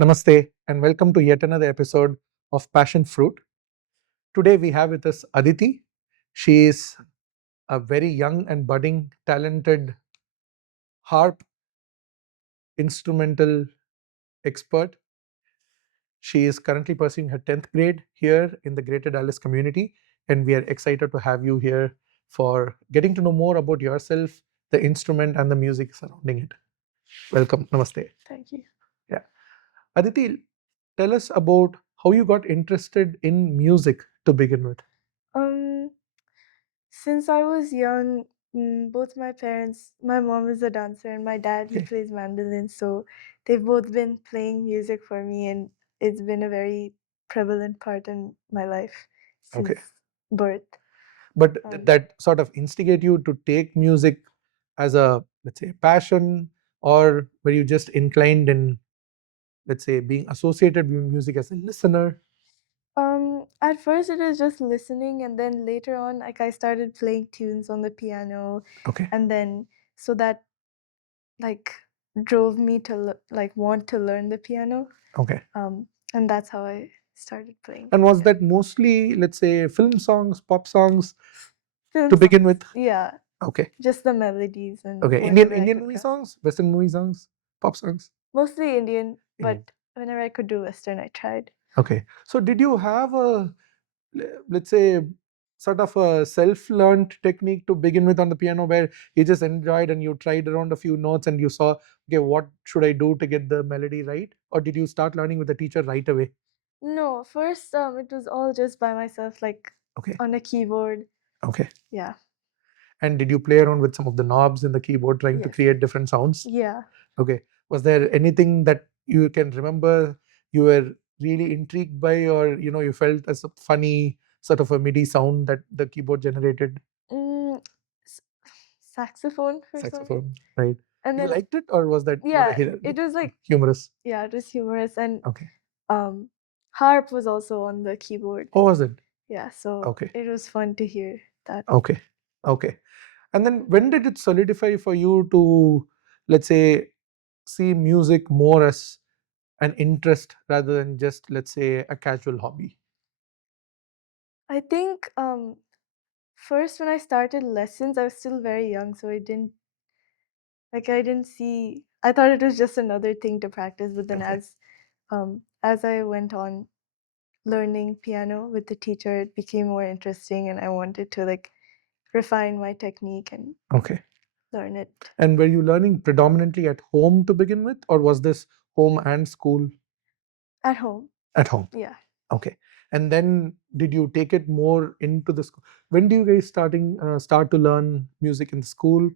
Namaste and welcome to yet another episode of Passion Fruit. Today we have with us Aditi. She is a very young and budding, talented harp instrumental expert. She is currently pursuing her 10th grade here in the Greater Dallas community, and we are excited to have you here for getting to know more about yourself, the instrument, and the music surrounding it. Welcome. Namaste. Thank you. Yeah. Aditi, tell us about how you got interested in music to begin with. Um, since I was young, both my parents, my mom is a dancer and my dad, he Okay. plays mandolin. So they've both been playing music for me, and it's been a very prevalent part in my life since Okay. birth. But Um, that sort of instigate you to take music as a, let's say, passion, or were you just inclined in, let's say, being associated with music as a listener? at first it was just listening, and then later on, like I started playing tunes on the piano, Okay. and then so that like drove me to like want to learn the piano. Okay. And that's how I started playing. And was Yeah. that mostly, let's say, film songs, pop songs Film to begin songs. with? Yeah, Okay. just the melodies and Okay. whatever I Indian could movie grasp. songs, Western movie songs, pop songs? Mostly Indian, Indian. but whenever I could do Western, I tried. Okay. So did you have a, let's say, sort of a self-learned technique to begin with on the piano, where you just enjoyed and you tried around a few notes and you saw, okay, what should I do to get the melody right? Or did you start learning with the teacher right away? No, first it was all just by myself, like Okay. on a keyboard. Okay. Yeah. And did you play around with some of the knobs in the keyboard trying to Yes. create different sounds? Yeah. Okay. Was there anything that you can remember you were really intrigued by, or you felt as a funny sort of a MIDI sound that the keyboard generated? Mm, s- saxophone for some reason. Saxophone, right? And You then liked it, or was that not a yeah, it was like humorous? yeah, it was humorous, and Okay. harp was also on the keyboard. Oh, was it? Yeah, so Okay. it was fun to hear that. Okay. Okay. And then when did it solidify for you to, let's say, see music more as an interest rather than just, let's say, a casual hobby? I think first when I started lessons, I was still very young, so I didn't see. I thought it was just another thing to practice, but then Okay. as I went on learning piano with the teacher, it became more interesting, and I wanted to like refine my technique and Okay. learn it And were you learning predominantly at home to begin with, or was this home and school? at home. At home. Yeah. Okay. And then did you take it more into the school? When do you guys start to learn music in the school?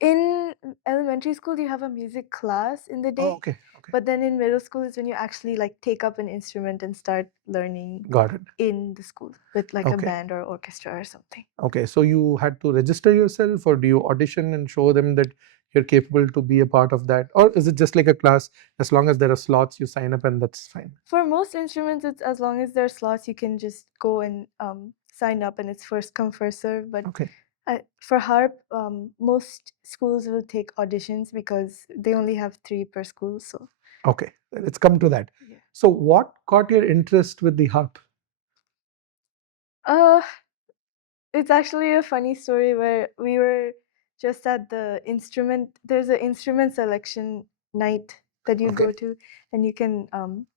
In elementary school, you have a music class in the Oh, day, okay. Okay. but then in middle school is when you actually like take up an instrument and start learning Got it. in the school with like a Okay. band or orchestra or something. Okay. So you had to register yourself, or do you audition and show them that you're capable to be a part of that? Or is it just like a class, as long as there are slots, you sign up and that's fine? For most instruments, it's as long as there are slots, you can just go and sign up, and it's first come first serve. But Okay. for harp, most schools will take auditions because they only have 3 per school. So Okay. Let's come to that. yeah. So what caught your interest with the harp? Uh, it's actually a funny story where we were just at the instrument. There's an instrument selection night that you Okay. go to, and you can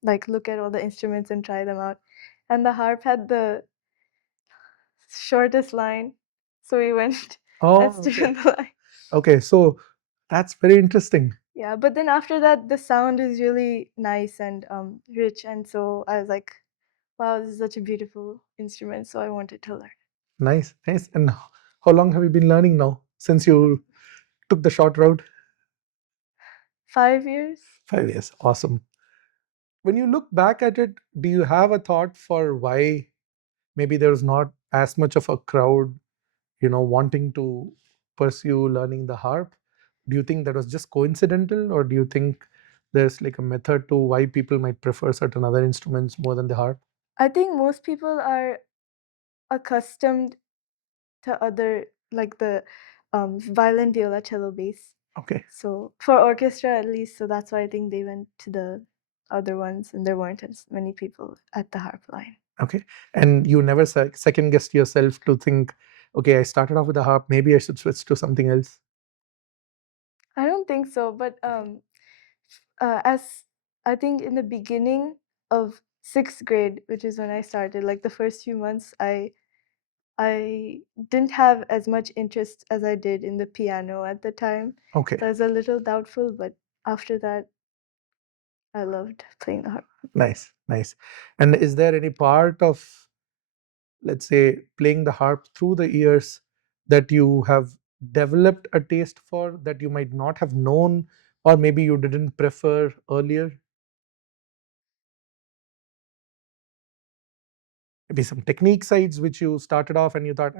like look at all the instruments and try them out. And the harp had the shortest line, so we went and Oh, stood okay. in the line. Okay. So that's very interesting. Yeah, but then after that, the sound is really nice and rich, and so I was like, "Wow, this is such a beautiful instrument." So I wanted to learn. Nice. Nice. And how long have you been learning now since you took the short route? 5 years. 5 years. Awesome. When you look back at it, do you have a thought for why maybe there's not as much of a crowd, wanting to pursue learning the harp? Do you think that was just coincidental, or do you think there's like a method to why people might prefer certain other instruments more than the harp? I think most people are accustomed to other like the violin, viola, cello, bass. Okay. So for orchestra at least, so that's why I think they went to the other ones, and there weren't as many people at the harp line. Okay. And you never second guessed yourself to think, okay, I started off with a harp, maybe I should switch to something else? I don't think so, but as I think in the beginning of sixth grade, which is when I started, like the first few months, I didn't have as much interest as I did in the piano at the time. Okay. So I was a little doubtful, but after that, I loved playing the harp. Nice, nice. And is there any part of, let's say, playing the harp through the years that you have developed a taste for that you might not have known, or maybe you didn't prefer earlier? Maybe some technique sides which you started off and you thought,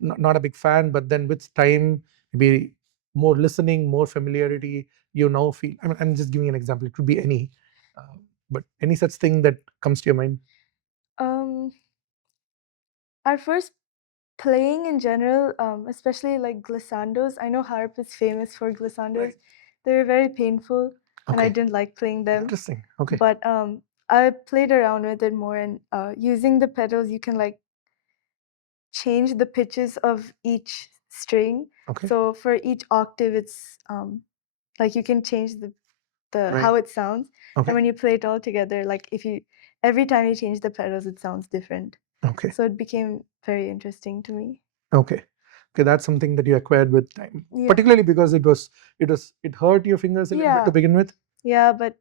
not a big fan, but then with time, maybe more listening, more familiarity, you now feel. I mean, I'm just giving an example. It could be any, uh, but any such thing that comes to your mind. Um, at first, playing in general, especially like glissandos. I know harp is famous for glissandos. Right. They're very painful, and I Okay. didn't like playing them. Interesting. Okay. But I played around with it more, and using the pedals, you can like change the pitches of each string. Okay. So for each octave, it's like you can change the Right. how it sounds, and Okay. when you play it all together, like if you every time you change the pedals, it sounds different. Okay. So it became very interesting to me. Okay. Okay. That's something that you acquired with time, Yeah. particularly because it hurt your fingers a little bit to Yeah. begin with. Yeah, but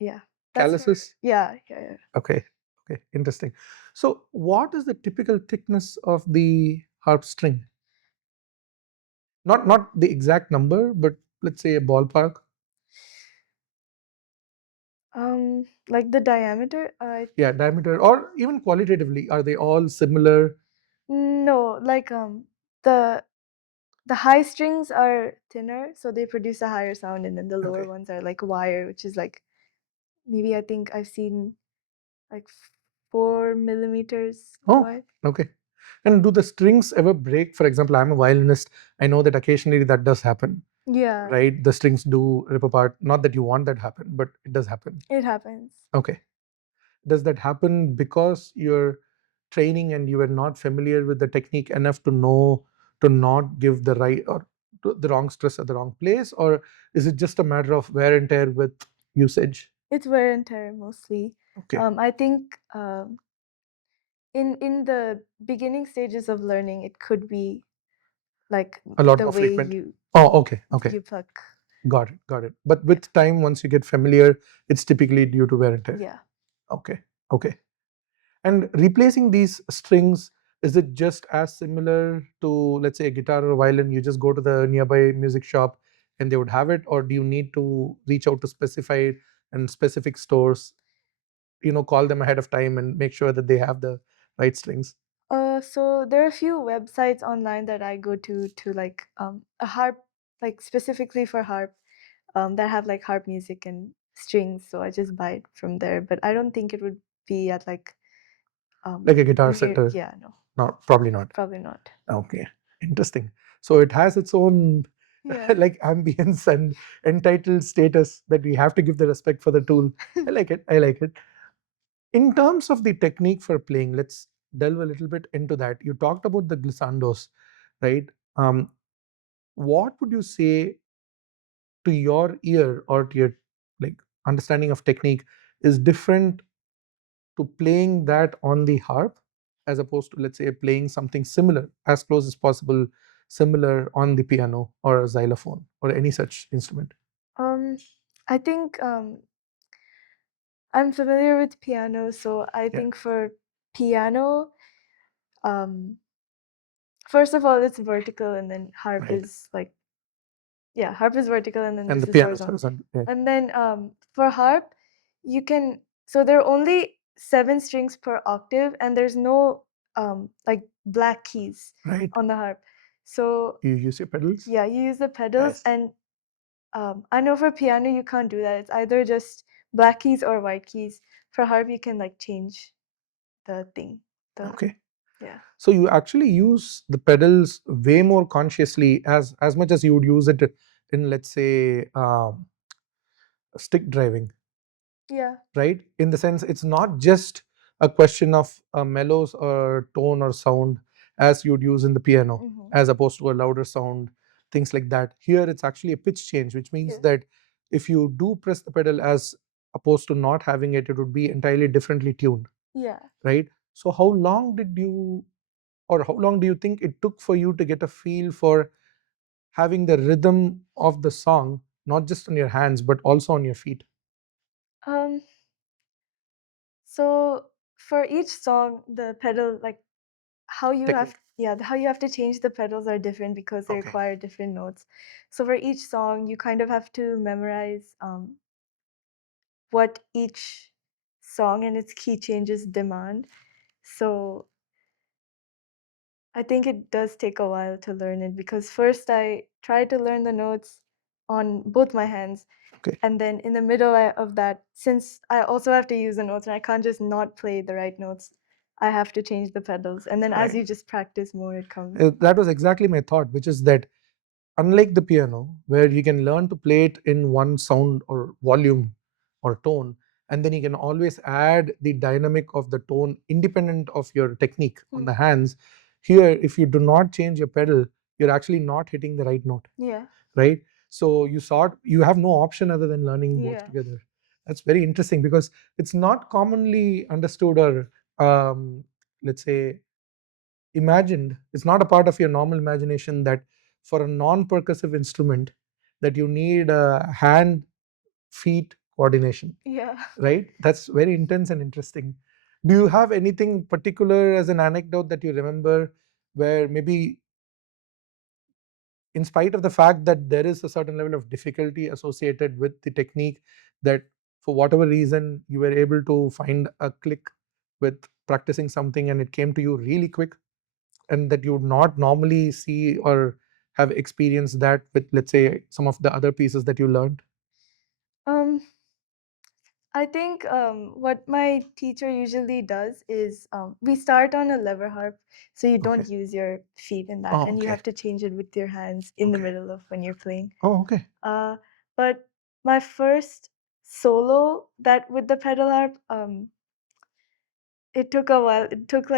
yeah, that's for Calluses. yeah. Okay. Okay. Interesting. So, what is the typical thickness of the harp string? Not the exact number, but let's say a ballpark. Like the diameter, Yeah, diameter, or even qualitatively, are they all similar? no, like the the high strings are thinner, so they produce a higher sound, and then the lower Okay. ones are like wire, which is like maybe I think I've seen like 4 millimeters Oh, wide. okay. And do the strings ever break? For example, I'm a violinist. I know that occasionally that does happen, Yeah, right? The strings do rip apart. Not that you want that happen, but it does happen. it happens. Okay. Does that happen because you're training and you are not familiar with the technique enough to know to not give the right or the wrong stress at the wrong place, or is it just a matter of wear and tear with usage? It's wear and tear mostly. Okay. I think in the beginning stages of learning, it could be like A lot the more way frequent. Oh, okay. Okay. you pluck. Got it. Got it. But Yeah. with time, once you get familiar, it's typically due to wear and tear. Yeah. Okay. Okay. And replacing these strings, is it just as similar to, let's say, a guitar or a violin? You just go to the nearby music shop and they would have it, or do you need to reach out to specified and specific stores, call them ahead of time and make sure that they have the right strings? So there are a few websites online that I go to like a harp, like specifically for harp, that have like harp music and strings. So I just buy it from there. But I don't think it would be at like Like a guitar near. center? Yeah, no, No, probably not. probably not. Okay, interesting. So it has its own Yeah. like ambience and entitled status that we have to give the respect for the tool. I like it. I like it. In terms of the technique for playing, let's delve a little bit into that. You talked about the glissandos, right? Um, what would you say to your ear or to your like understanding of technique is different to playing that on the harp as opposed to, let's say, playing something similar, as close as possible, similar on the piano or a xylophone or any such instrument? Um, I think I'm familiar with piano, so I Yeah, think for piano, um, first of all, it's vertical, and then harp right. is like yeah, harp is vertical, and then And the this is piano is horizontal. horizontal. Yeah, And then for harp, you can so there are only 7 strings per octave, and there's no like black keys right. on the harp. So You use your pedals. yeah, you use the pedals, Nice. and I know for piano you can't do that. It's either just black keys or white keys. For harp, you can like change the thing. The Okay. yeah. So you actually use the pedals way more consciously as much as you would use it in, let's say, stick driving. Yeah. right? In the sense, it's not just a question of mellows or tone or sound as you'd use in the piano, Mm-hmm. as opposed to a louder sound, things like that. Here, it's actually a pitch change, which means Yeah. that if you do press the pedal as opposed to not having it, it would be entirely differently tuned, Yeah. right? So, how long did you, or how long do you think it took for you to get a feel for having the rhythm of the song, not just on your hands, but also on your feet? Um. So for each song, the pedal, like how you have, Technique. yeah, how you have to change the pedals are different because they Okay. require different notes. So for each song, you kind of have to memorize what each song and its key changes demand. So I think it does take a while to learn it because first I tried to learn the notes on both my hands. Okay. And then in the middle of that, since I also have to use the notes and I can't just not play the right notes, I have to change the pedals. And then as Right. you just practice more, it comes. That was exactly my thought, which is that unlike the piano, where you can learn to play it in one sound or volume or tone, and then you can always add the dynamic of the tone independent of your technique on Hmm. the hands, here, if you do not change your pedal, you're actually not hitting the right note, Yeah. right? So you have no option other than learning both Yeah. together. That's very interesting because it's not commonly understood or let's say imagined. It's not a part of your normal imagination that for a non-percussive instrument that you need a hand feet coordination, Yeah. right? That's very intense and interesting. Do you have anything particular as an anecdote that you remember where maybe, in spite of the fact that there is a certain level of difficulty associated with the technique, that for whatever reason you were able to find a click with practicing something and it came to you really quick, and that you would not normally see or have experienced that with, let's say, some of the other pieces that you learned? Um, I think what my teacher usually does is we start on a lever harp, so you Okay. don't use your feet in that, Oh, and you okay. have to change it with your hands in the Okay. middle of when you're playing. Oh, okay. Uh, but my first solo that with the pedal harp, it took a while. It took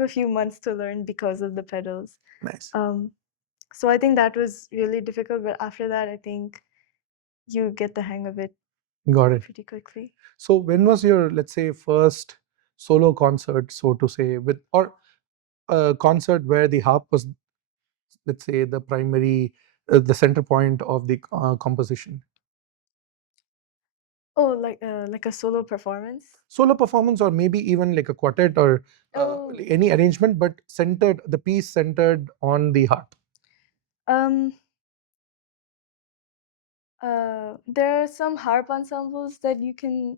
a few months to learn because of the pedals. Nice. Um, so I think that was really difficult, but after that, I think you get the hang of it Got it. pretty quickly. So when was your, let's say, first solo concert, so to say, with, or a concert where the harp was, let's say, the primary, the center point of the composition? Oh, like a solo performance? Solo performance, or maybe even like a quartet or Oh, any arrangement, but centered, the piece centered on the harp. um, there are some harp ensembles that you can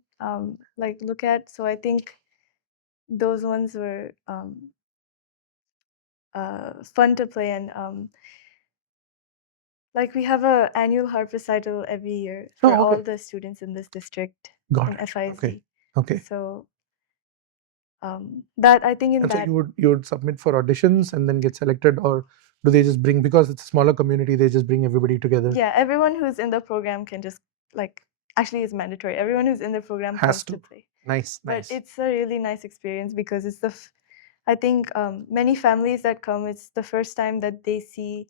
like look at. So I think those ones were fun to play, and like we have a annual harp recital every year for Oh, all okay. the students in this district Got in it. Okay. FISD. Okay. So that I think in And so that, you would submit for auditions and then get selected, or do they just bring, because it's a smaller community, they just bring everybody together? yeah, everyone who's in the program can just like actually it's mandatory. Everyone who's in the program Has comes to to. play. Nice, But nice. it's a really nice experience because it's I think many families that come, it's the first time that they see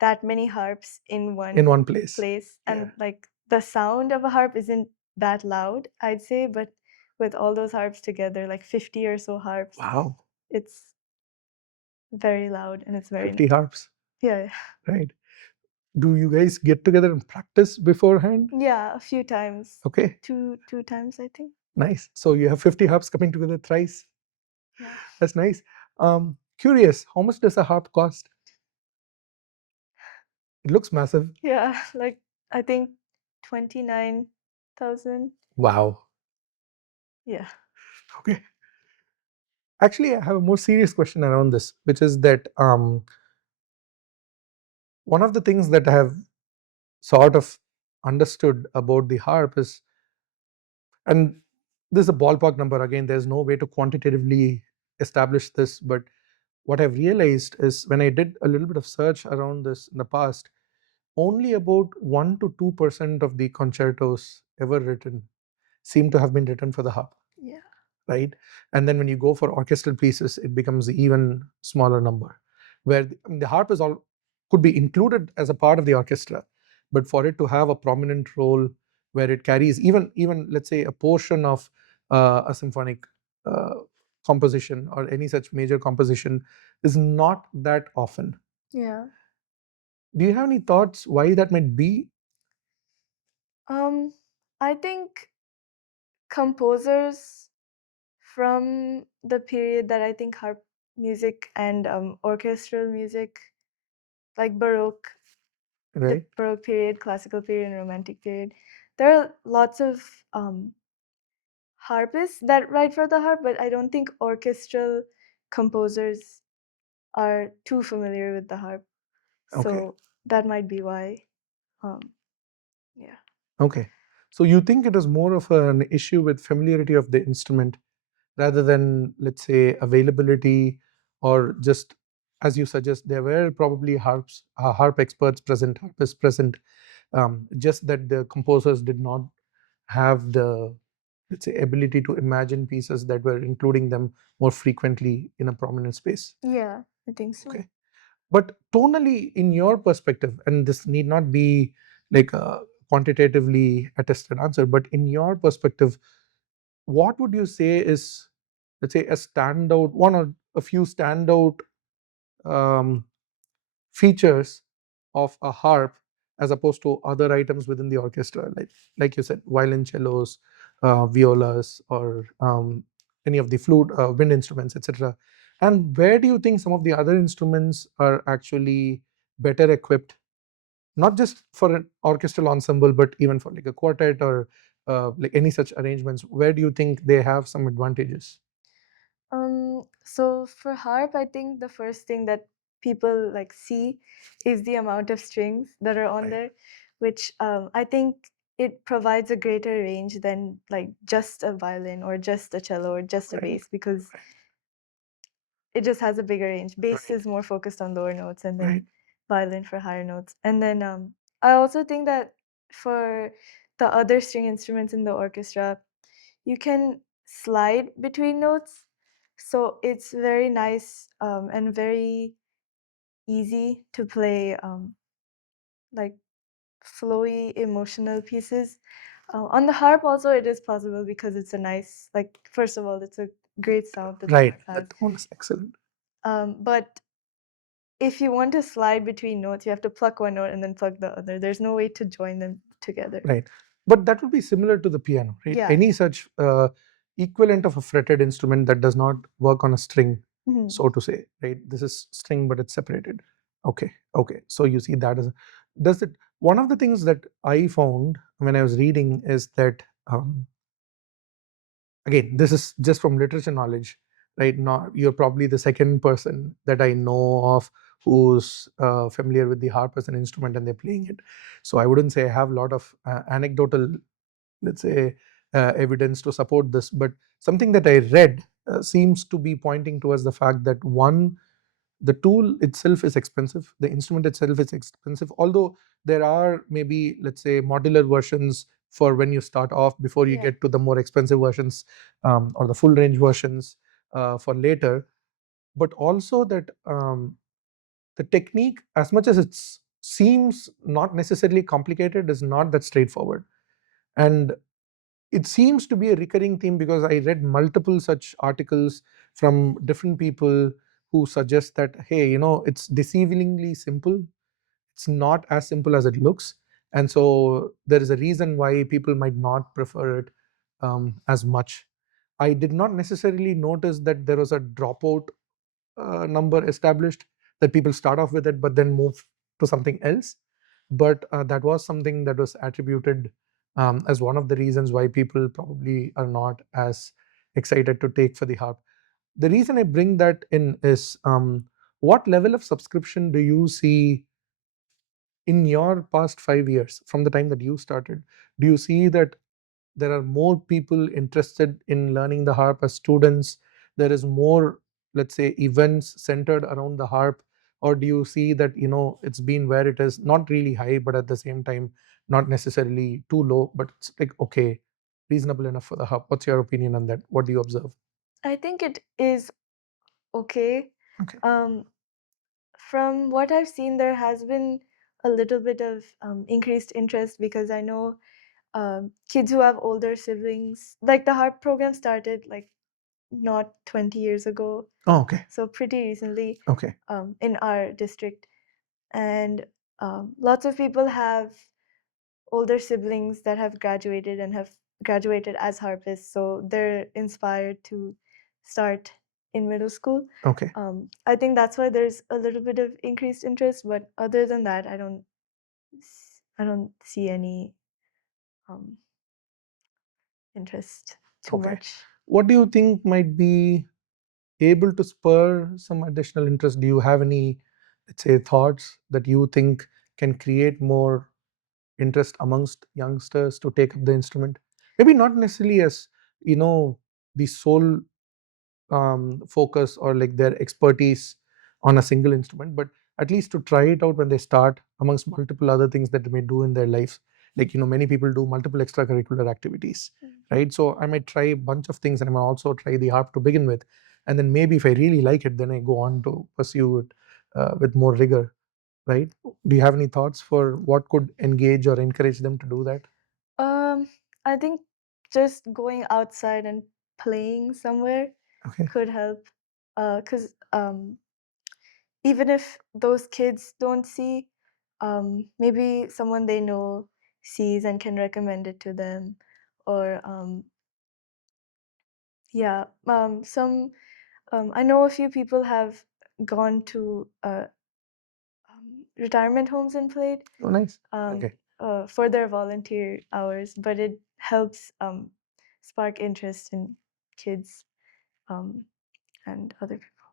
that many harps in In one one place. place, Yeah. and like the sound of a harp isn't that loud, I'd say, but with all those harps together, like 50 or so harps, Wow. it's very loud and it's very 50 nice. harps, Yeah, right? Do you guys get together and practice beforehand? yeah, a few times, Okay, two times, I think. nice. So you have 50 harps coming together thrice. Yeah, That's nice. Curious, how much does a harp cost? It looks massive. yeah, like I think 29,000. Wow. Yeah. Okay. Actually, I have a more serious question around this, which is that one of the things that I have sort of understood about the harp is, and this is a ballpark number, again, there's no way to quantitatively establish this, but what I've realized is when I did a little bit of search around this in the past, only about 1 to 2% of the concertos ever written seem to have been written for the harp, Yeah. right? And then when you go for orchestral pieces, it becomes even smaller number, where the harp is all could be included as a part of the orchestra, but for it to have a prominent role where it carries even let's say a portion of a symphonic uh, composition or any such major composition is not that often. Yeah. Do you have any thoughts why that might be? Um, I think composers from the period that I think harp music and orchestral music, like Baroque, the Right. Baroque period, classical period, and Romantic period, there are lots of harpists that write for the harp, but I don't think orchestral composers are too familiar with the harp. Okay. So that might be why. Um, yeah. Okay. So you think it is more of an issue with familiarity of the instrument rather than, let's say, availability, or just as you suggest, there were probably harp experts present, harpists present, just that the composers did not have the, let's say, ability to imagine pieces that were including them more frequently in a prominent space. Yeah, I think so. Okay. But tonally, in your perspective, and this need not be like a quantitatively attested answer, but in your perspective, what would you say is, let's say, a standout, one or a few standout um, features of a harp as opposed to other items within the orchestra, like you said, violoncellos, violas, or any of the flute, wind instruments, etc. And where do you think some of the other instruments are actually better equipped, not just for an orchestral ensemble, but even for like a quartet or like any such arrangements? Where do you think they have some advantages? So for harp, I think the first thing that people like see is the amount of strings that are on Right, there, which I think it provides a greater range than like just a violin or just a cello or just a right, bass, because right, it just has a bigger range. Bass right, is more focused on lower notes, and right, then violin for higher notes. And then I also think that for the other string instruments in the orchestra, you can slide between notes. So it's very nice and very easy to play like flowy emotional pieces. On the harp also it is possible because it's a nice, like, first of all, it's a great sound that the right. harp The has. tone is excellent. But if you want to slide between notes, you have to pluck one note and then pluck the other. There's no way to join them together. Right. But that would be similar to the piano, right? Yeah. Any such equivalent of a fretted instrument that does not work on a string, Mhm. so to say, right? This is string, but it's separated. Okay. Okay. So you see that as does it. One of the things that I found when I was reading is that, again, this is just from literature knowledge, right? Not, you're probably the second person that I know of who's familiar with the harp as an instrument and they're playing it. So I wouldn't say I have a lot of anecdotal, let's say, evidence to support this, but something that I read seems to be pointing towards the fact that, one, the tool itself is expensive, the instrument itself is expensive, although there are maybe, let's say, modular versions for when you start off before you Yeah. get to the more expensive versions, or the full range versions for later. But also that the technique, as much as it seems not necessarily complicated, is not that straightforward. And it seems to be a recurring theme because I read multiple such articles from different people who suggest that, hey, it's deceivingly simple. It's not as simple as it looks. And so there is a reason why people might not prefer it as much. I did not necessarily notice that there was a dropout number established, that people start off with it but then move to something else. But that was something that was attributed as one of the reasons why people probably are not as excited to take for the harp. The reason I bring that in is, what level of subscription do you see in your past 5 years from the time that you started? Do you see that there are more people interested in learning the harp as students? There is more, let's say, events centered around the harp? Or do you see that, it's been where it is, not really high, but at the same time not necessarily too low, but it's like okay? reasonable enough for the harp? What's your opinion on that? What do you observe? I think it is okay. Okay. Um, from what I've seen, there has been a little bit of increased interest because I know kids who have older siblings, like the harp program started like not 20 years ago, Oh, okay. so pretty recently Okay. in our district. And lots of people have older siblings that have graduated and have graduated as harpists, so they're inspired to start in middle school. Okay. I think that's why there's a little bit of increased interest, but other than that, I don't see any um, interest too Okay. much. What do you think might be able to spur some additional interest? Do you have any, let's say, thoughts that you think can create more interest amongst youngsters to take up the instrument? Maybe not necessarily as, you know, the sole focus or like their expertise on a single instrument, but at least to try it out when they start amongst multiple other things that they may do in their lives. Like, many people do multiple extracurricular activities, Mm. right? So I might try a bunch of things and I might also try the harp to begin with. And then maybe if I really like it, then I go on to pursue it with more rigor, right? Do you have any thoughts for what could engage or encourage them to do that? Um, I think just going outside and playing somewhere Okay. could help. Because even if those kids don't see, maybe someone they know sees and can recommend it to them, or yeah, some I know a few people have gone to retirement homes and played Oh, nice. um, Okay. for their volunteer hours, but it helps spark interest in kids um, and other people.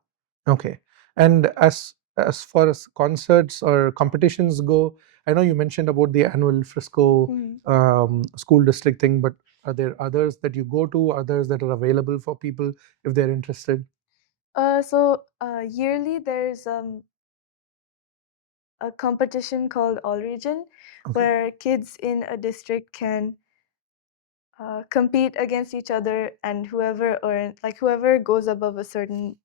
Okay. And as far as concerts or competitions go, I know you mentioned about the annual Frisco Mhm. school district thing, but are there others that you go to, others that are available for people if they're interested? Yearly there's a competition called All Region, Okay. where kids in a district can compete against each other, and whoever goes above a certain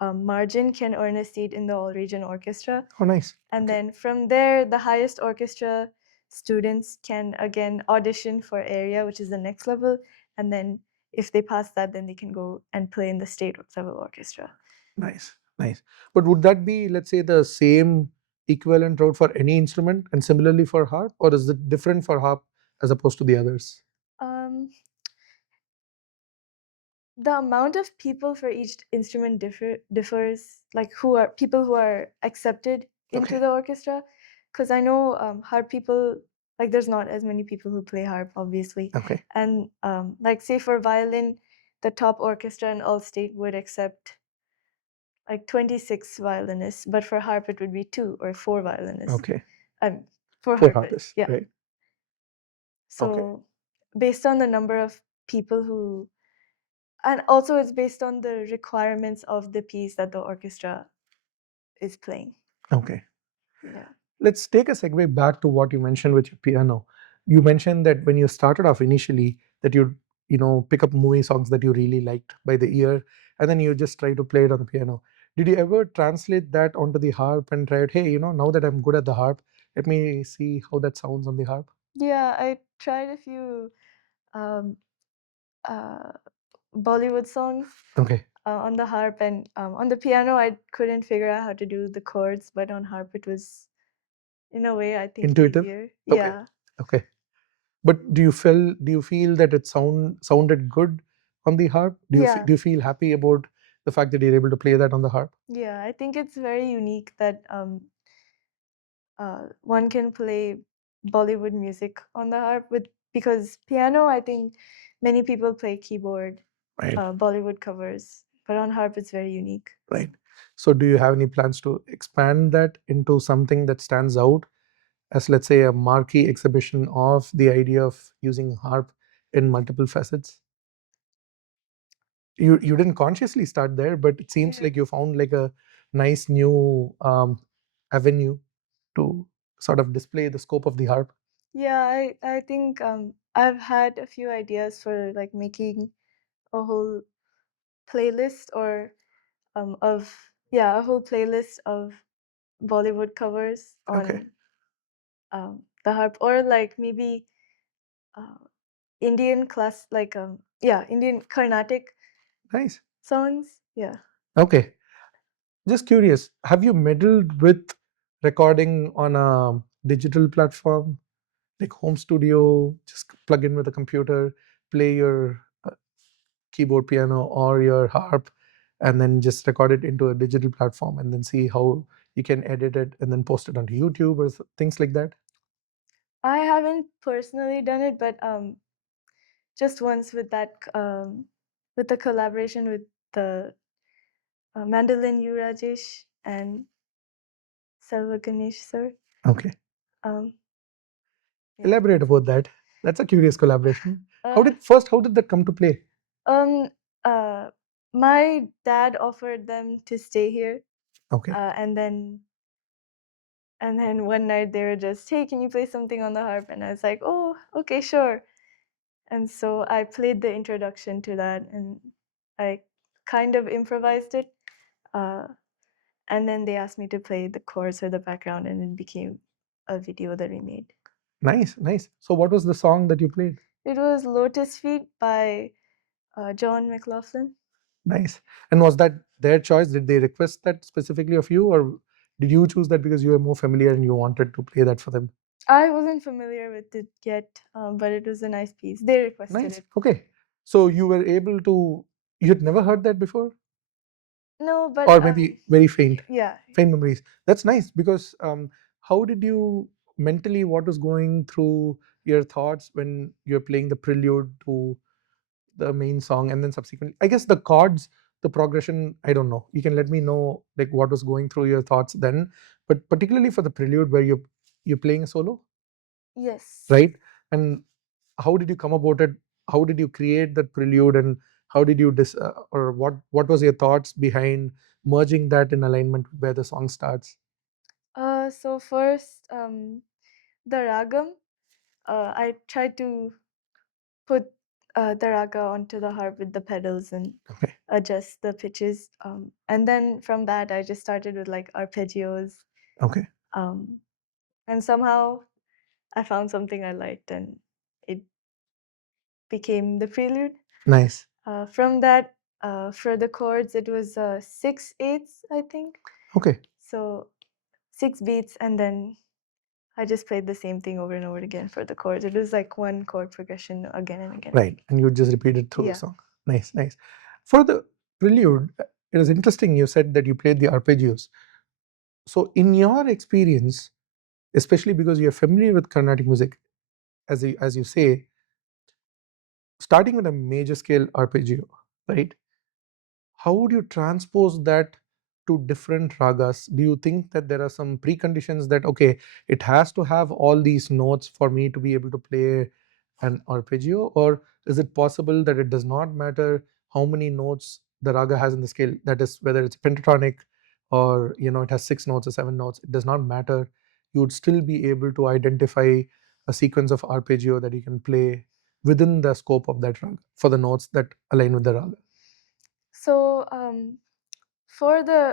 margin can earn a seat in the All Region Orchestra. Oh, nice. And Okay. then from there, the highest orchestra students can again audition for area, which is the next level. And then if they pass that, then they can go and play in the state level orchestra. Nice. Nice. But would that be, let's say, the same equivalent route for any instrument and similarly for harp, or is it different for harp as opposed to the others? Um, the amount of people for each instrument differs, like who are people who are accepted into Okay. the orchestra. Because I know harp people, like there's not as many people who play harp, obviously. Okay. And like say for violin, the top orchestra in all state would accept like 26 violinists, but for harp it would be 2 or 4 violinists. Okay. Um, for For harpists, harpists, yeah. right? Okay. So based on the number of people who, and also it's based on the requirements of the piece that the orchestra is playing. Okay. Yeah. Let's take a segue back to what you mentioned with your piano. You mentioned that when you started off initially, that you pick up movie songs that you really liked by the ear, and then you just try to play it on the piano. Did you ever translate that onto the harp and try it? Hey, now that I'm good at the harp, let me see how that sounds on the harp. Yeah, I tried a few um, uh, Bollywood songs Okay. on the harp, and on the piano I couldn't figure out how to do the chords, but on harp it was in a way I think Intuitive. easier. Okay. Yeah. Okay. But do you feel that it sounded good on the harp? Yeah. Do you feel happy about the fact that you're able to play that on the harp? Yeah, I think it's very unique that one can play Bollywood music on the harp with, because piano, I think many people play keyboard, Right. Bollywood covers, but on harp it's very unique. Right. So do you have any plans to expand that into something that stands out as, let's say, a marquee exhibition of the idea of using harp in multiple facets? You didn't consciously start there, but it seems Yeah. like you found like a nice new avenue to sort of display the scope of the harp. Yeah, I think I've had a few ideas for like making a whole playlist or of yeah, a whole playlist of Bollywood covers Okay, on the harp, or like maybe uh, Indian class, like yeah, Indian Carnatic nice. songs. Yeah. Okay, just curious. Have you meddled with recording on a digital platform like home studio? Just plug in with a computer, play your keyboard, piano, or your harp, and then just record it into a digital platform, and then see how you can edit it and then post it onto YouTube or things like that. I haven't personally done it, but just once with that with the collaboration with the mandolin Rajesh and Selva Ganesh sir. Okay, Um, yeah. elaborate about that. That's a curious collaboration. Uh, How did that come to play? um, uh, my dad offered them to stay here, Okay, and then one night they were just, hey, can you play something on the harp? And I was like, oh, okay, sure. And so I played the introduction to that, and I kind of improvised it. Uh, and then they asked me to play the chorus or the background, and it became a video that we made. nice, nice. So, what was the song that you played? It was Lotus Feet by John McLaughlin. Nice. And was that their choice? Did they request that specifically of you, or did you choose that because you were more familiar and you wanted to play that for them? I wasn't familiar with it yet, but it was a nice piece. They requested Nice. it. Okay. So you were able to, you had never heard that before? No, but Or maybe very yeah. faint memories. That's nice because how did you mentally, what was going through your thoughts when you're playing the prelude to the main song and then subsequently, I guess the chords, the progression, I don't know. You can let me know like what was going through your thoughts then, but particularly for the prelude where you're playing a solo, Yes. right? And how did you come about it? How did you create that prelude, and how did you or what was your thoughts behind merging that in alignment with where the song starts? So first, the ragam. I tried to put the raga onto the harp with the pedals and Okay, adjust the pitches. And then from that, I just started with like arpeggios. okay, Um, and somehow I found something I liked, and it became the prelude. nice. From that, for the chords, it was 6/8, I think. Okay, So 6 beats, and then I just played the same thing over and over again for the chords. It was like one chord progression again and again and right. again. And you just repeat it through the Yeah. song. Nice, nice. For the prelude, it was interesting. You said that you played the arpeggios. So, in your experience, especially because you're familiar with Carnatic music, as you say, starting with a major scale arpeggio, right? How would you transpose that to different ragas? Do you think that there are some preconditions that okay, it has to have all these notes for me to be able to play an arpeggio, or is it possible that it does not matter how many notes the raga has in the scale, that is whether it's pentatonic or it has 6 notes or 7 notes, it does not matter, you would still be able to identify a sequence of arpeggio that you can play within the scope of that raga for the notes that align with the raga? So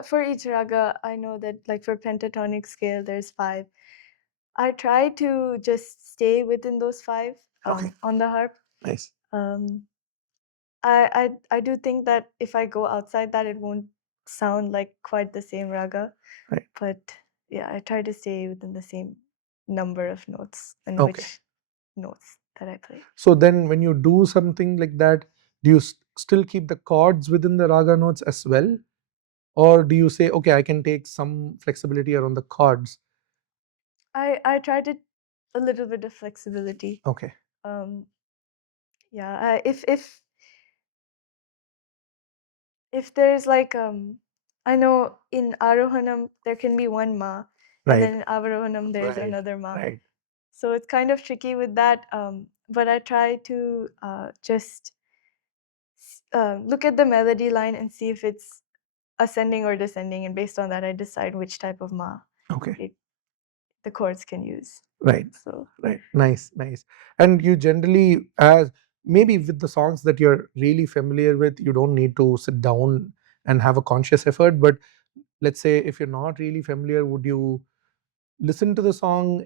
for each raga, I know that like for pentatonic scale, there's 5. I try to just stay within those 5 Okay, on the harp. nice. Um, I do think that if I go outside that, it won't sound like quite the same raga. Right. But yeah, I try to stay within the same number of notes and Okay. which notes that I play. So then when you do something like that, do you still keep the chords within the raga notes as well? Or do you say, okay, I can take some flexibility around the chords? I tried it a little bit of flexibility. Okay. Um, yeah, if there's like I know in Arohanam there can be one ma, and Right. then in Avarohanam there's Right. another ma. Right. So it's kind of tricky with that. But I try to just look at the melody line and see if it's ascending or descending, and based on that I decide which type of ma Okay. it the chords can use. Right. So Right. Nice. And you generally, as maybe with the songs that you're really familiar with, you don't need to sit down and have a conscious effort. But let's say if you're not really familiar, would you listen to the song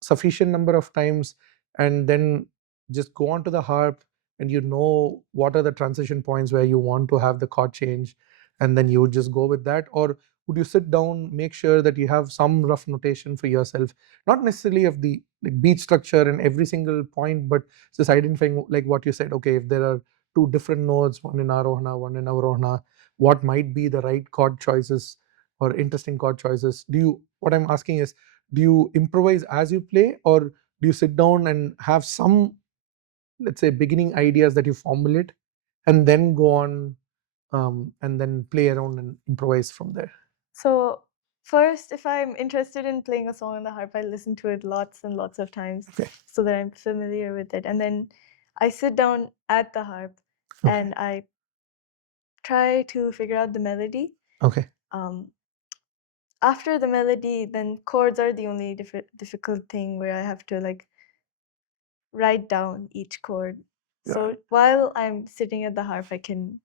sufficient number of times and then just go on to the harp, and you know what are the transition points where you want to have the chord change, and then you would just go with that? Or would you sit down, make sure that you have some rough notation for yourself, not necessarily of the like beat structure and every single point, but just identifying, like what you said, okay, if there are two different notes, one in arohana, one in avarohana, what might be the right chord choices or interesting chord choices? Do you, what I'm asking is, do you improvise as you play, or do you sit down and have some, let's say, beginning ideas that you formulate and then go on and then play around and improvise from there? So first, if I'm interested in playing a song on the harp, I listen to it lots and lots of times Okay. so that I'm familiar with it. And then I sit down at the harp and I try to figure out the melody. Okay. After the melody, then chords are the only difficult thing where I have to like write down each chord. So while I'm sitting at the harp, I can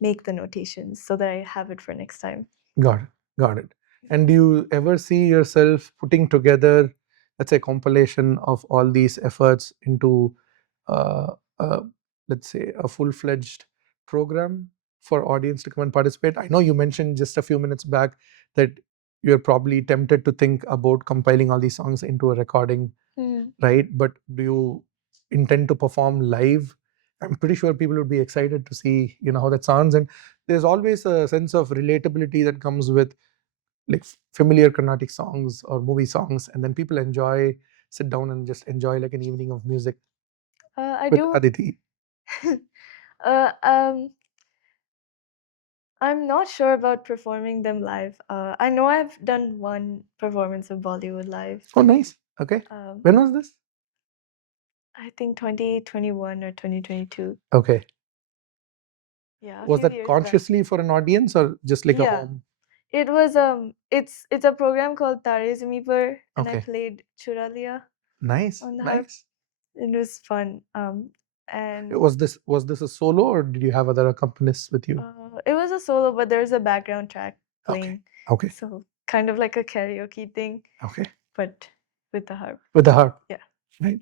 make the notations so that I have it for next time. Got it. And do you ever see yourself putting together, let's say, compilation of all these efforts into, uh, uh, let's say, a full-fledged program for audience to come and participate? I know you mentioned just a few minutes back that you're probably tempted to think about compiling all these songs into a recording, right? But do you intend to perform live? I'm pretty sure people would be excited to see, how that sounds. And there's always a sense of relatability that comes with like familiar Carnatic songs or movie songs, and then people sit down and just enjoy like an evening of music I with do. Aditi. I'm not sure about performing them live. I know I've done one performance of Bollywood live. Oh, nice. Okay. When was this? I think 2021 or 2022. Okay. Yeah. Was that consciously for an audience or just like a home? It was it's a program called Tare Zami Par, and I Okay. played Churaliya Nice. on the harp. Nice. It was fun. And Was this a solo, or did you have other accompanists with you? it was a solo, but there's a background track playing. Okay. So kind of like a karaoke thing. Okay. But with the harp. With the harp. Yeah. Right.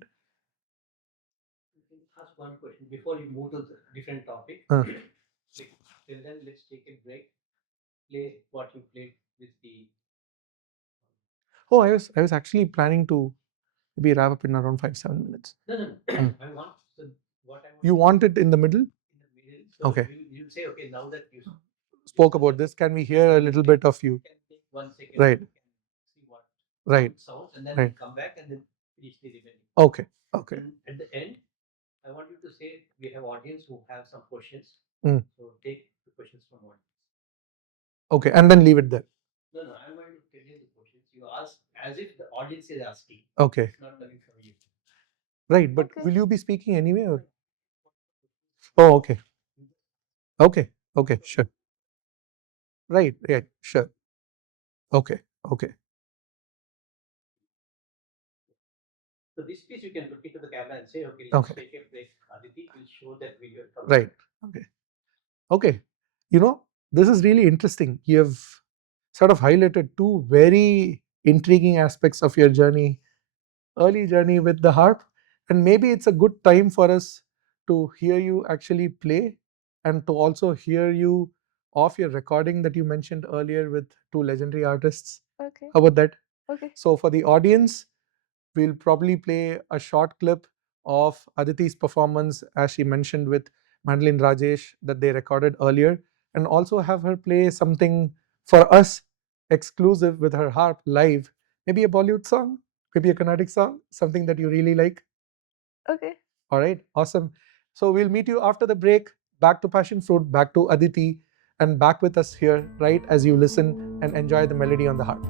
Ask one question before you move to the different topic. Till then, let's take a break. Play what you played with the. Oh, I was actually planning to maybe wrap up in around 5-7 minutes. No. I want what I want. You want it in the middle? In the middle. So okay. You'll say, okay, now that you spoke about this, can we hear a little bit of you? Can take 1 second. Right. See what sounds, and then come back and then finish the remaining. Okay. And at the end, I want you to say we have audience who have some questions. So take the questions from audience. Okay, and then leave it there. No, I'm going to tell you the questions. You ask as if the audience is asking. Okay. It's not coming from you. Right, but will you be speaking anyway? Or? Oh, okay. Okay, sure. Right, sure. Okay. So this piece you can look into the camera and say, okay, let's take a break. Aditi will show that video. Right. Okay. This is really interesting. You have sort of highlighted two very intriguing aspects of your journey, early journey with the harp, and maybe it's a good time for us to hear you actually play and to also hear you off your recording that you mentioned earlier with two legendary artists. Okay. How about that? Okay. So for the audience, we'll probably play a short clip of Aditi's performance, as she mentioned, with Mandolin Rajesh that they recorded earlier, and also have her play something for us exclusive with her harp live. Maybe a Bollywood song, maybe a Carnatic song, something that you really like. Okay. All right, awesome. So we'll meet you after the break. Back to Passion Fruit, back to Aditi, and back with us here, right, as you listen and enjoy the melody on the harp.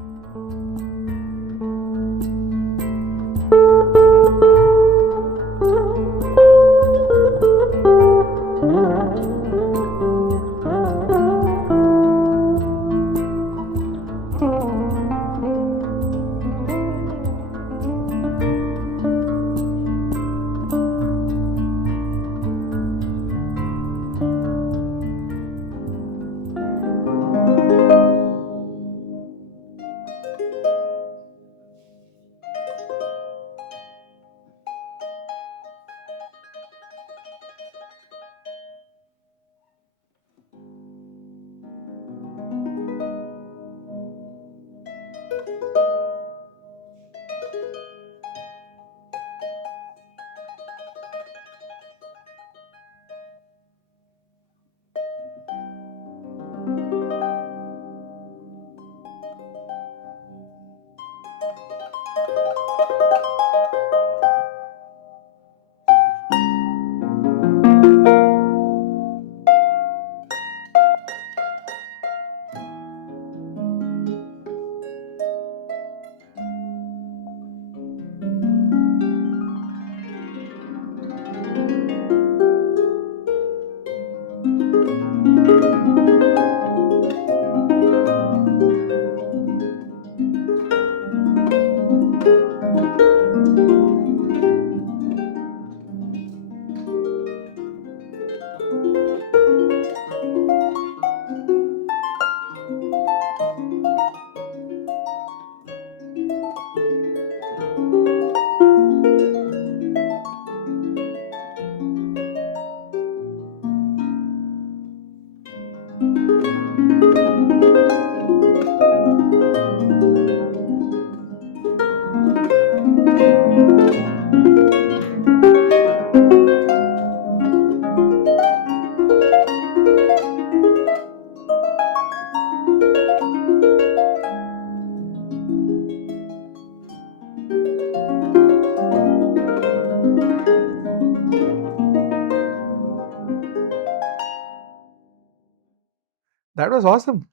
That was awesome.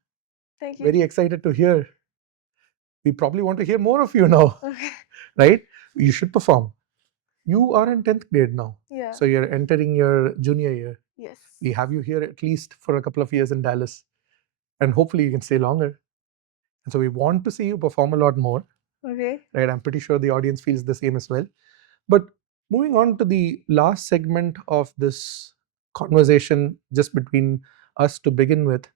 Thank you. Very excited to hear. We probably want to hear more of you now, Okay. right? You should perform. You are in 10th grade now. Yeah. So you're entering your junior year. Yes. We have you here at least for a couple of years in Dallas. And hopefully you can stay longer. And so we want to see you perform a lot more. Okay. Right? I'm pretty sure the audience feels the same as well. But moving on to the last segment of this conversation, just between us to begin with,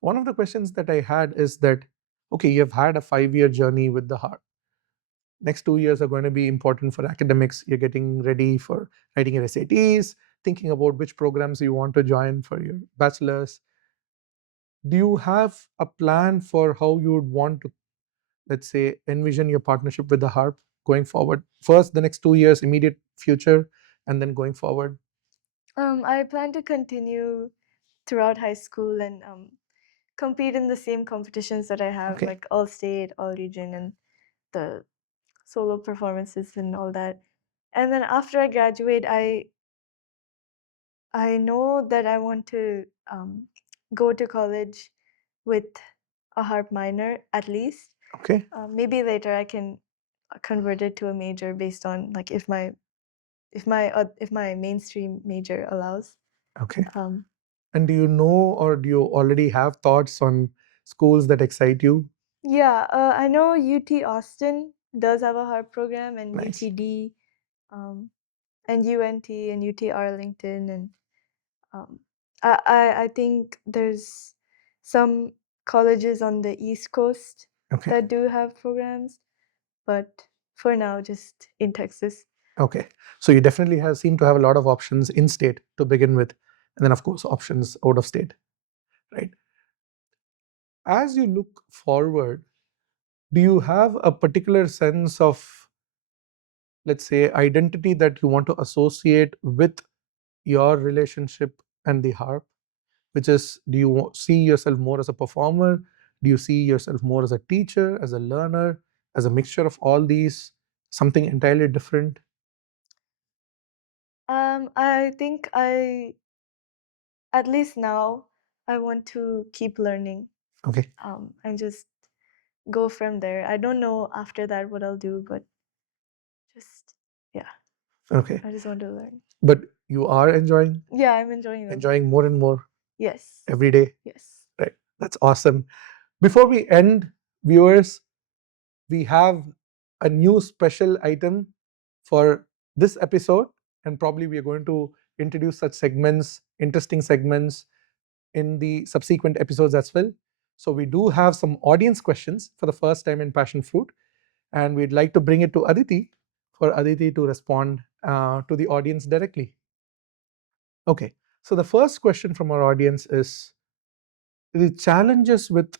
one of the questions that I had is that, okay, you've had a 5-year journey with the harp. Next 2 years are going to be important for academics. You're getting ready for writing your SATs, thinking about which programs you want to join for your bachelor's. Do you have a plan for how you would want to, let's say, envision your partnership with the harp going forward? First, the next 2 years, immediate future, and then going forward. I plan to continue throughout high school and compete in the same competitions that I have, Okay. like all state, all region, and the solo performances and all that. And then after I graduate, I know that I want to go to college with a harp minor at least. Okay. Maybe later I can convert it to a major based on like if my mainstream major allows. Okay. Um, And do you know, or do you already have thoughts on schools that excite you? yeah, I know UT Austin does have a harp program, and Nice. UTD, and UNT and UT Arlington, and um, I think there's some colleges on the East Coast Okay. that do have programs, but for now, just in Texas. Okay. So you definitely seem to have a lot of options in state to begin with, and then of course options out of state, right? As you look forward, do you have a particular sense of, let's say, identity that you want to associate with your relationship and the harp? Which is, do you see yourself more as a performer? Do you see yourself more as a teacher, as a learner, as a mixture of all these, something entirely different? I think at least now, I want to keep learning, Okay. and just go from there. I don't know after that what I'll do, but just yeah, Okay. I just want to learn. But you are enjoying Yeah, I'm enjoying them. more and more Yes. every day. Yes. Right. That's awesome. Before we end, viewers, we have a new special item for this episode, and probably we are going to introduce such segments, interesting segments, in the subsequent episodes as well. So we do have some audience questions for the first time in Passion Fruit, and we'd like to bring it to Aditi for Aditi to respond to the audience directly. Okay, so the first question from our audience is the challenges with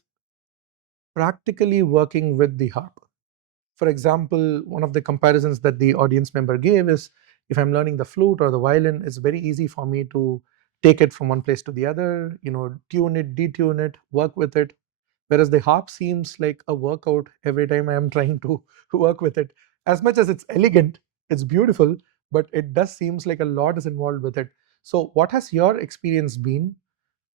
practically working with the harp. For example, one of the comparisons that the audience member gave is, if I'm learning the flute or the violin, it's very easy for me to take it from one place to the other, tune it, detune it, work with it. whereas the harp seems like a workout every time I am trying to work with it. As much as it's elegant, it's beautiful, but it does seems like a lot is involved with it. So what has your experience been?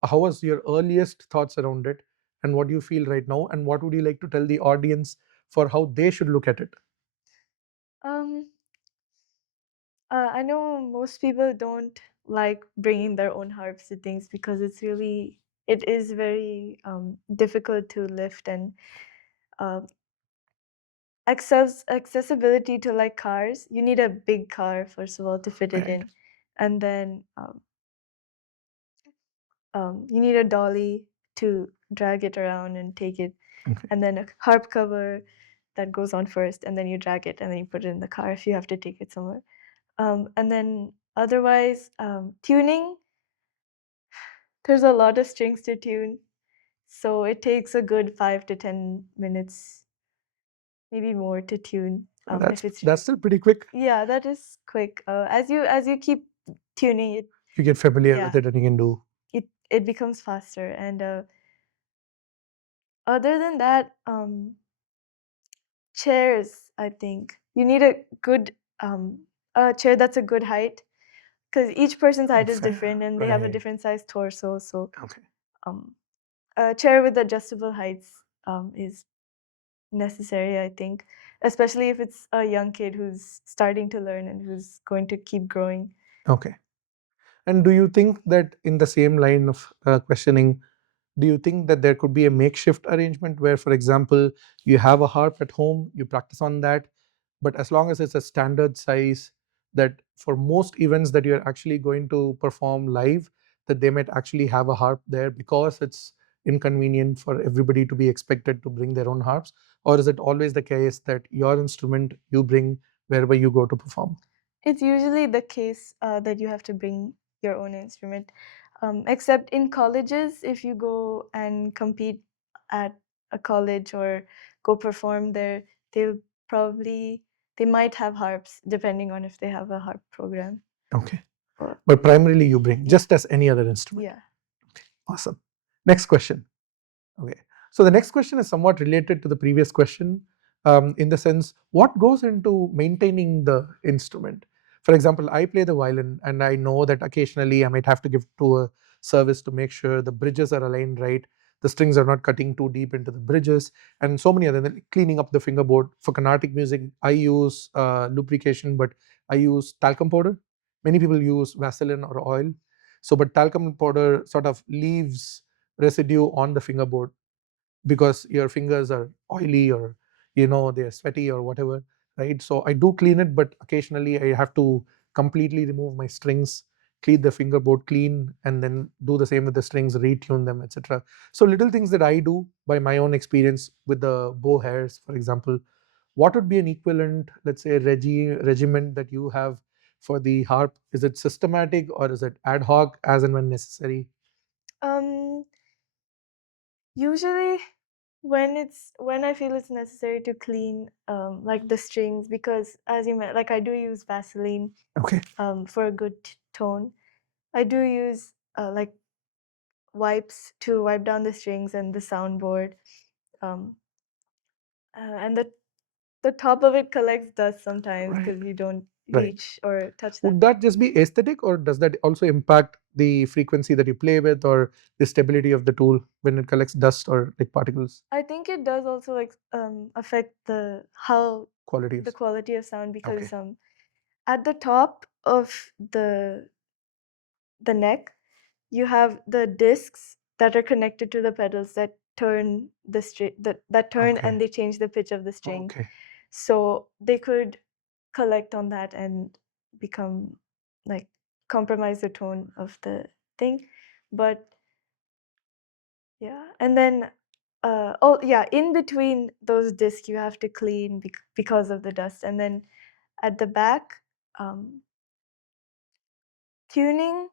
How was your earliest thoughts around it, and what do you feel right now, and what would you like to tell the audience for how they should look at it? Um, I know most people don't like bringing their own harps to things because it is very difficult to lift, and uh, accessibility to like cars. You need a big car first of all to fit it Right. in, and then you need a dolly to drag it around and take it, Okay. and then a harp cover that goes on first, and then you drag it, and then you put it in the car if you have to take it somewhere. And then otherwise, tuning, there's a lot of strings to tune, so it takes a good 5 to 10 minutes, maybe more, to tune. That's If it's that's still pretty quick. Yeah, that is quick. As you keep tuning it, You get familiar yeah, with it, and you can do. it becomes faster. And other than that, chairs, I think you need a good a chair that's a good height, because each person's height is Fair. different and they have a Right. different size torso. So Okay. um, a chair with adjustable heights is necessary, I think, especially if it's a young kid who's starting to learn and who's going to keep growing. Okay. And do you think that in the same line of questioning, do you think that there could be a makeshift arrangement where, for example, you have a harp at home, you practice on that, but as long as it's a standard size, that for most events that you're actually going to perform live, that they might actually have a harp there because it's inconvenient for everybody to be expected to bring their own harps? Or is it always the case that your instrument you bring wherever you go to perform? It's usually the case that you have to bring your own instrument, except in colleges. If you go and compete at a college or go perform there, they'll probably they might have harps depending on if they have a harp program. Okay. Or But primarily you bring, yeah, just as any other instrument. yeah. Awesome. Next question. Okay. So the next question is somewhat related to the previous question, in the sense, what goes into maintaining the instrument? For example, I play the violin, and I know that occasionally I might have to give to a service to make sure the bridges are aligned right, the strings are not cutting too deep into the bridges, and so many other, cleaning up the fingerboard. For Carnatic music, I use lubrication, but I use talcum powder. Many people use Vaseline or oil. So, but talcum powder sort of leaves residue on the fingerboard because your fingers are oily, or they're sweaty or whatever, right? So I do clean it, but occasionally I have to completely remove my strings, clean the fingerboard clean, and then do the same with the strings, retune them, etc. So little things that I do by my own experience with the bow hairs, for example. What would be an equivalent, let's say, regiment that you have for the harp? Is it systematic, or is it ad hoc as and when necessary? Um, Usually, when I feel it's necessary to clean like the strings, because as you meant, like I do use Vaseline Okay. for a good tone. I do use like wipes to wipe down the strings and the soundboard, um, and the top of it collects dust sometimes Right. because you don't Right. reach or touch that. Would that just be aesthetic, or does that also impact the frequency that you play with, or the stability of the tool when it collects dust or like particles? I think it does also like affect Quality of the quality of sound, okay. because at the top of the neck, you have the discs that are connected to the pedals that turn the string that turn, Okay. and they change the pitch of the string. Okay. So they could collect on that and become like compromise the tone of the thing. But yeah, and then oh yeah, in between those discs you have to clean because of the dust. And then at the back, um, tuning,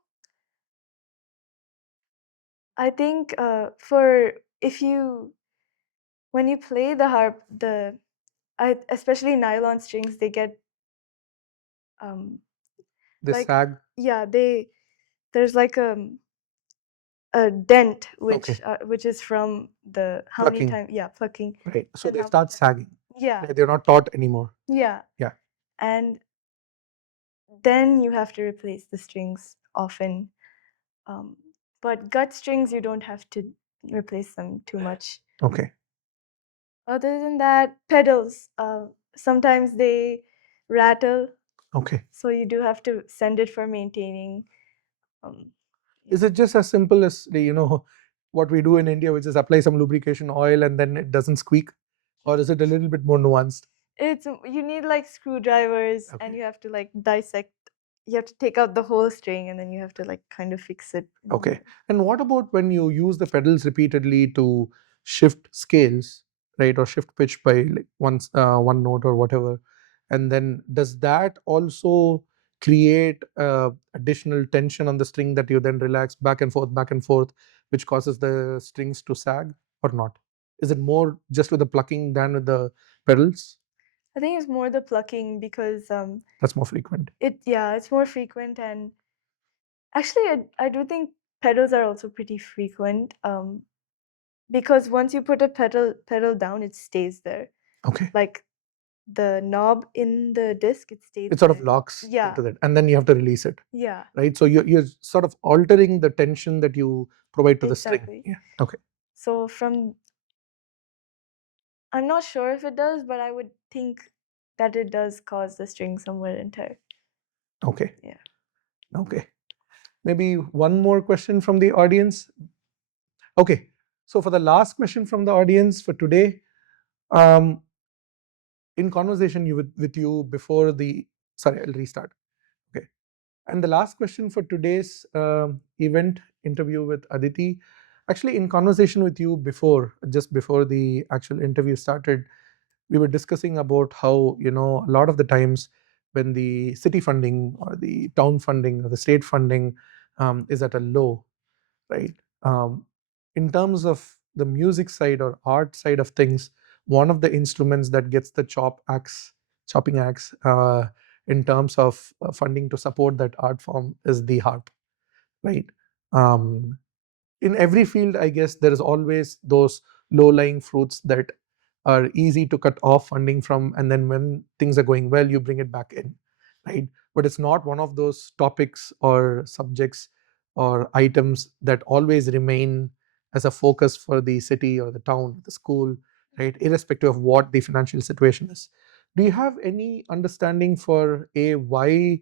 I think for if you when you play the harp, especially nylon strings, they get um They like sag. yeah, there's like a dent, which Okay. which is from the how Plucking. many times, yeah, plucking. Right. So and they how start many sagging. Yeah, Right? They're not taut anymore. yeah, Yeah. and then you have to replace the strings often. But gut strings, you don't have to replace them too much. Okay. Other than that, pedals, sometimes they rattle, Okay. so you do have to send it for maintaining. Um, Is it just as simple as what we do in India, which is apply some lubrication oil and then it doesn't squeak, or is it a little bit more nuanced? you need like screwdrivers, and Okay. you have to like dissect. You have to take out the whole string, and then you have to like kind of fix it. Okay. And what about when you use the pedals repeatedly to shift scales, right, or shift pitch by like one note or whatever, and then does that also create additional tension on the string that you then relax back and forth, which causes the strings to sag or not? Is it more just with the plucking than with the pedals? I think it's more the plucking, because That's more frequent. it's more frequent, and actually I do think pedals are also pretty frequent, because once you put a pedal down, it stays there. Okay. Like the knob in the disc, it stays It sort of there. locks Yeah. into that, and then you have to release it. Yeah, Right, so you're sort of altering the tension that you provide to the string. exactly. Yeah. Okay. So I'm not sure if it does, but I would think that it does cause the string some wear and tear. Okay. Yeah. Okay. Maybe one more question from the audience. Okay, so for the last question from the audience for today, um, in conversation with you before the sorry, I'll restart. Okay, and the last question for today's event interview with Aditi, actually in conversation with you just before the actual interview started, we were discussing about how a lot of the times when the city funding or the town funding or the state funding is at a low, right? um, in terms of the music side or art side of things, one of the instruments that gets the chopping axe in terms of funding to support that art form is the harp, right? um, in every field, I guess there is always those low lying fruits that are easy to cut off funding from, and then when things are going well, you bring it back in, right? But it's not one of those topics or subjects or items that always remain as a focus for the city or the town, the school, right? Irrespective of what the financial situation is. Do you have any understanding for why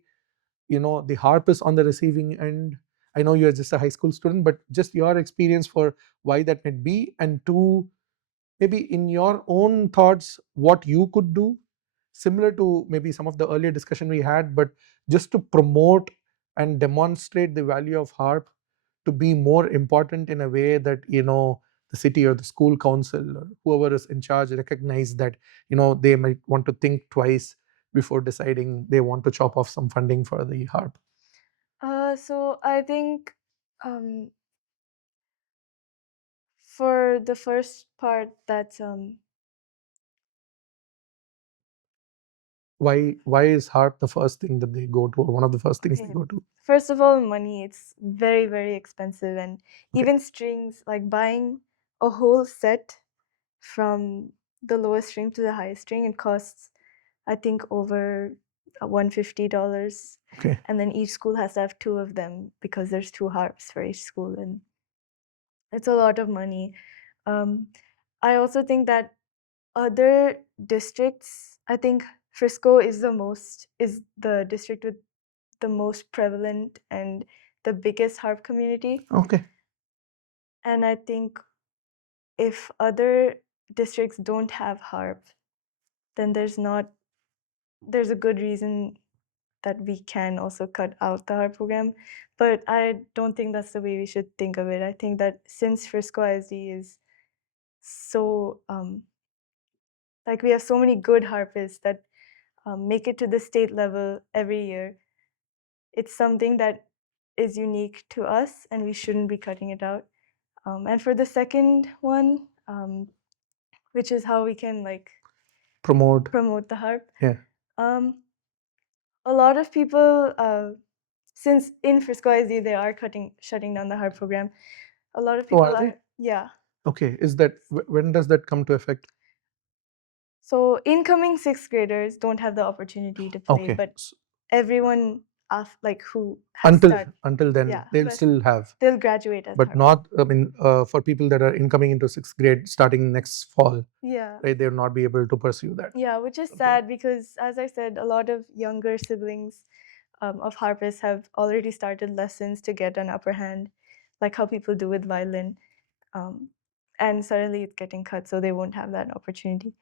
the harp is on the receiving end? I know you're just a high school student, but just your experience for why that might be, and two, maybe in your own thoughts what you could do, similar to maybe some of the earlier discussion we had, but just to promote and demonstrate the value of harp to be more important in a way that the city or the school council or whoever is in charge recognize that they might want to think twice before deciding they want to chop off some funding for the harp. So I think, for the first part, that's Why is harp the first thing that they go to, or one of the first things they okay. go to? First of all, money. It's very, very expensive, and Okay. even strings, like buying a whole set from the lowest string to the highest string, it costs, I think, over $150. Okay. And then each school has to have two of them, because there's two harps for each school, and it's a lot of money. I also think that other districts, I think Frisco is the district with the most prevalent and the biggest harp community. Okay. And I think if other districts don't have harp, then there's a good reason that we can also cut out the harp program. But I don't think that's the way we should think of it. I think that since Frisco ISD is so like, we have so many good harpists that make it to the state level every year, it's something that is unique to us, and we shouldn't be cutting it out. And for the second one, which is how we can like Promote. the harp. Yeah. A lot of people, since in Frisco ISD they are shutting down the harp program, A lot of Oh, people are they? are, yeah. Okay, is that when does that come to effect? So incoming sixth graders don't have the opportunity to play, Okay, but everyone like who has until then yeah, they'll still have, they'll graduate as but harpists. not, I mean, for people that are incoming into sixth grade starting next fall, Yeah. right? They'll not be able to pursue that. Yeah, which is Okay. sad because, as I said, a lot of younger siblings of harpists have already started lessons to get an upper hand, like how people do with violin. And suddenly it's getting cut, so they won't have that opportunity.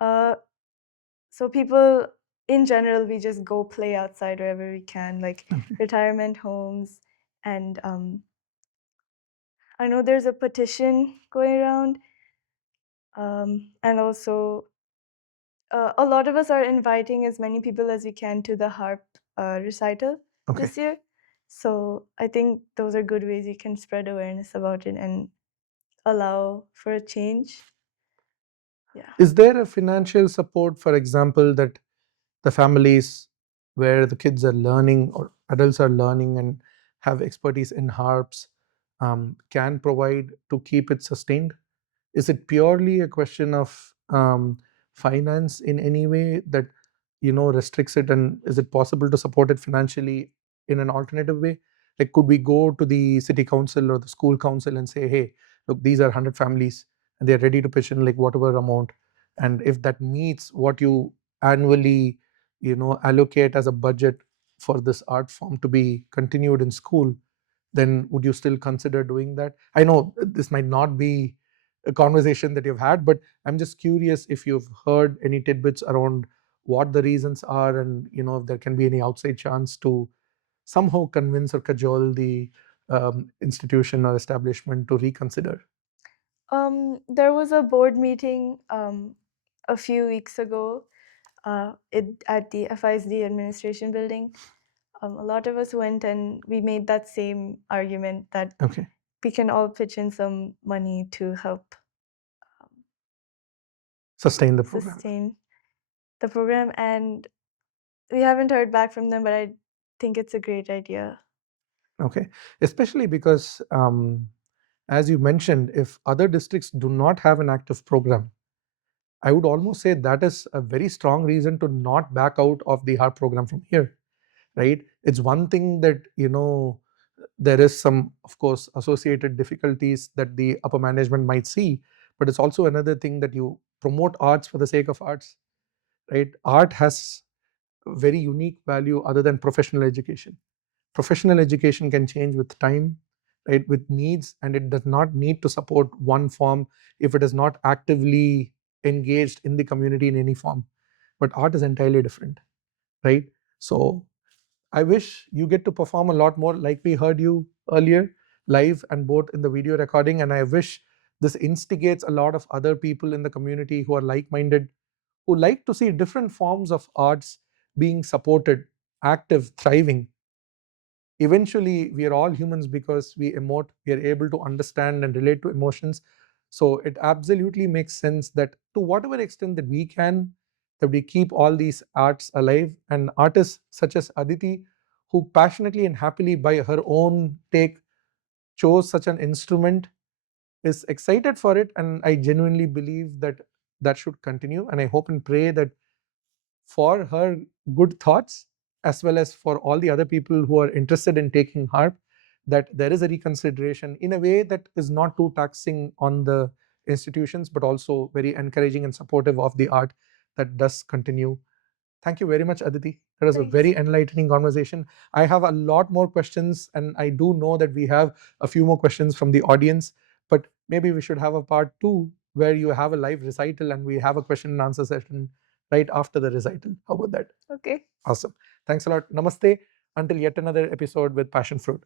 So people, in general, we just go play outside wherever we can, like retirement homes. And I know there's a petition going around. And also, a lot of us are inviting as many people as we can to the harp recital this year. So I think those are good ways you can spread awareness about it and allow for a change. Yeah. Is there a financial support, for example, that the families where the kids are learning or adults are learning and have expertise in harps can provide to keep it sustained? Is it purely a question of finance in any way that restricts it, and is it possible to support it financially in an alternative way? Like, could we go to the city council or the school council and say, hey, look, these are 100 families and they're ready to pitch in like whatever amount, and if that meets what you annually allocate as a budget for this art form to be continued in school, then would you still consider doing that? I know this might not be a conversation that you've had, but I'm just curious if you've heard any tidbits around what the reasons are, and if there can be any outside chance to somehow convince or cajole the institution or establishment to reconsider. There was a board meeting a few weeks ago at the FISD administration building. A lot of us went and we made that same argument that we can all pitch in some money to help sustain the program. And we haven't heard back from them, but I think it's a great idea. Okay, especially because as you mentioned, if other districts do not have an active program, I would almost say that is a very strong reason to not back out of the HARP program from here, right? It's one thing that, there is some, of course, associated difficulties that the upper management might see, but it's also another thing that you promote arts for the sake of arts, right? Art has very unique value other than professional education. Professional education can change with time, right, with needs, and it does not need to support one form if it is not actively engaged in the community in any form. But art is entirely different, right? So I wish you get to perform a lot more, like we heard you earlier, live and both in the video recording. And I wish this instigates a lot of other people in the community who are like minded, who like to see different forms of arts being supported, active, thriving. Eventually, we are all humans because we emote, we are able to understand and relate to emotions. So it absolutely makes sense that to whatever extent that we can, that we keep all these arts alive. And artists such as Aditi, who passionately and happily by her own take chose such an instrument, is excited for it. And I genuinely believe that that should continue. And I hope and pray that for her good thoughts, as well as for all the other people who are interested in taking harp, that there is a reconsideration in a way that is not too taxing on the institutions, but also very encouraging and supportive of the art that does continue. Thank you very much, Aditi. That was a very enlightening conversation. I have a lot more questions, and I do know that we have a few more questions from the audience, but maybe we should have a part 2 where you have a live recital and we have a question and answer session right after the recital. How about that? Okay. Awesome. Thanks a lot. Namaste. Until yet another episode with Passion Fruit.